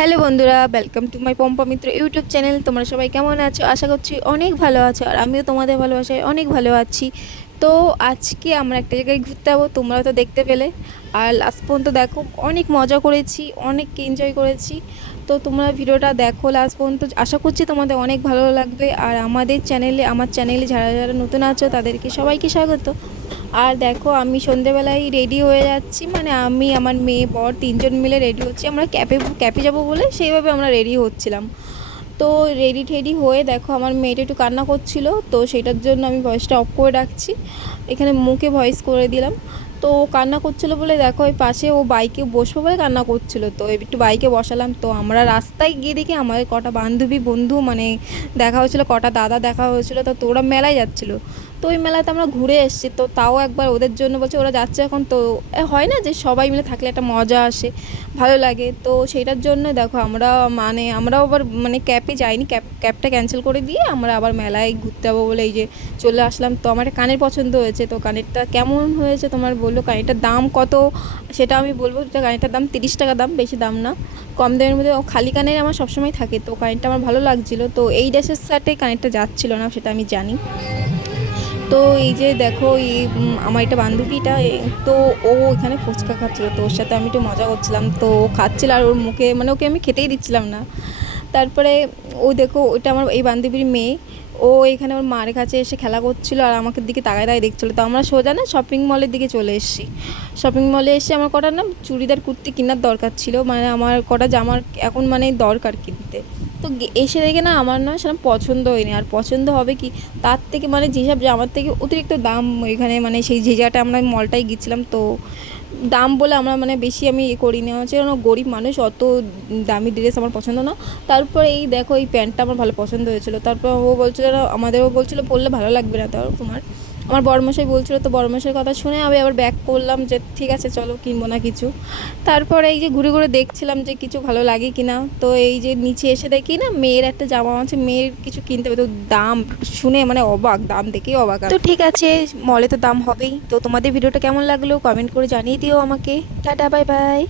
Hello বন্ধুরা, welcome to my Pampa Mitra YouTube channel. তোমরা সবাই কেমন আছো? আশা করছি অনেক ভালো আছো, আর আমিও তোমাদের ভালোবাসায় অনেক ভালো আছি। তো আজকে আমরা একটা জায়গায় ঘুরতে যাবো, তোমরা তো দেখতে পেলে। আর লাস্ট পর্যন্ত দেখো, অনেক মজা করেছি, অনেক এনজয় করেছি। তো তোমরা ভিডিওটা দেখো লাস্ট পর্যন্ত, আশা করছি তোমাদের অনেক ভালো লাগবে। আর আমার চ্যানেলে যারা যারা নতুন আছো তাদেরকে সবাইকে স্বাগত। আর দেখো, আমি সন্ধেবেলায় রেডি হয়ে যাচ্ছি, মানে আমি, আমার মেয়ে, বর তিনজন মিলে রেডি হচ্ছি। আমরা ক্যাপে যাবো বলে সেইভাবে আমরা রেডি হচ্ছিলাম। তো রেডি টেডি হয়ে দেখো, আমার মেয়েটা একটু কান্না করছিল, তো সেটার জন্য আমি ভয়েসটা অফ করে রাখছি, এখানে মুখে ভয়েস করে দিলাম। তো ও কান্না করছিলো বলে দেখো, ওই পাশে ও বাইকে বসবো বলে কান্না করছিল, তো একটু বাইকে বসালাম। তো আমরা রাস্তায় গিয়ে দেখি আমাদের কটা বান্ধবী বন্ধু মানে দেখা হয়েছিলো, কটা দাদা দেখা হয়েছিলো, তো ওরা মেলায় যাচ্ছিলো। তো ওই মেলাতে আমরা ঘুরে এসেছি, তো তাও একবার ওদের জন্য বলছে, ওরা যাচ্ছে এখন, তো হয় না যে সবাই মিলে থাকলে একটা মজা আসে, ভালো লাগে। তো সেইটার জন্য দেখো আমরা, মানে আমরাও আবার মানে ক্যাবে যাইনি, ক্যাবটা ক্যান্সেল করে দিয়ে আমরা আবার মেলায় ঘুরতে যাবো বলে এই যে চলে আসলাম। তো আমার একটা কানের পছন্দ হয়েছে, তো কানেরটা কেমন হয়েছে তোমার বললো, কানেরটার দাম কত সেটা আমি বলবো। এটা কানেরটার দাম 30 টাকা দাম, বেশি দাম না, কম দামের মধ্যে। খালি কানের আমার সবসময় থাকে, তো কানেরটা আমার ভালো লাগছিলো। তো এই ড্রেসের সাথে কানেরটা যাচ্ছিলো না, সেটা আমি জানি। তো এই যে দেখো, আমার একটা বান্ধবীটা, তো ও এখানে ফুচকা খাচ্ছিলো, তো ওর সাথে আমি একটু মজা করছিলাম। তো ও খাচ্ছিল আর ওর মুখে, মানে ওকে আমি খেতেই দিচ্ছিলাম না। তারপরে ও দেখো, ওইটা আমার এই বান্ধবীর মেয়ে, ও এখানে ওর মায়ের কাছে এসে খেলা করছিল আর আমাকে দিকে তাকায় তাকায় দেখছিলো। তো আমরা সোজা না শপিং মলের দিকে চলে এসেছি। শপিং মলে এসে আমার কটা না চুড়িদার কুর্তি কেনার দরকার ছিল, মানে আমার কটা জামার এখন মানে দরকার কিনতে। তো এসে দেখে না, আমার না সেরকম পছন্দ হয়নি, আর পছন্দ হবে কি, তার থেকে মানে যেসব জামার থেকে অতিরিক্ত দাম এখানে, মানে সেই যে জায়গাটা আমরা মলটায় গেছিলাম, তো দাম বলে আমরা মানে বেশি আমি করি না, হচ্ছে কারণ গরিব মানুষ, অত দামি ড্রেস আমার পছন্দ না। তারপরে এই দেখো, এই প্যান্টটা আমার ভালো পছন্দ হয়েছিল। তারপর ও বলছিল, আমাদেরও বলছিল পরলে ভালো লাগবে না, তাও তোমার আমার বড়মশাই বলছিল, তো বড়মশাইয়ের কথা শুনে আমি আবার ব্যাক করলাম যে ঠিক আছে চলো, কিনবো না কিছু। তারপরে এই যে ঘুরে ঘুরে দেখছিলাম যে কিছু ভালো লাগে কিনা। তো এই যে নিচে এসে দেখি না, মেয়ের একটা জামা আছে, মেয়ের কিছু কিনতে হবে, তো দাম শুনে মানে অবাক, দাম দেখেই অবাক। তো ঠিক আছে, মলে তো দাম হবেই। তো তোমাদের ভিডিওটা কেমন লাগলো কমেন্ট করে জানিয়ে দিও আমাকে। Tata, bye bye.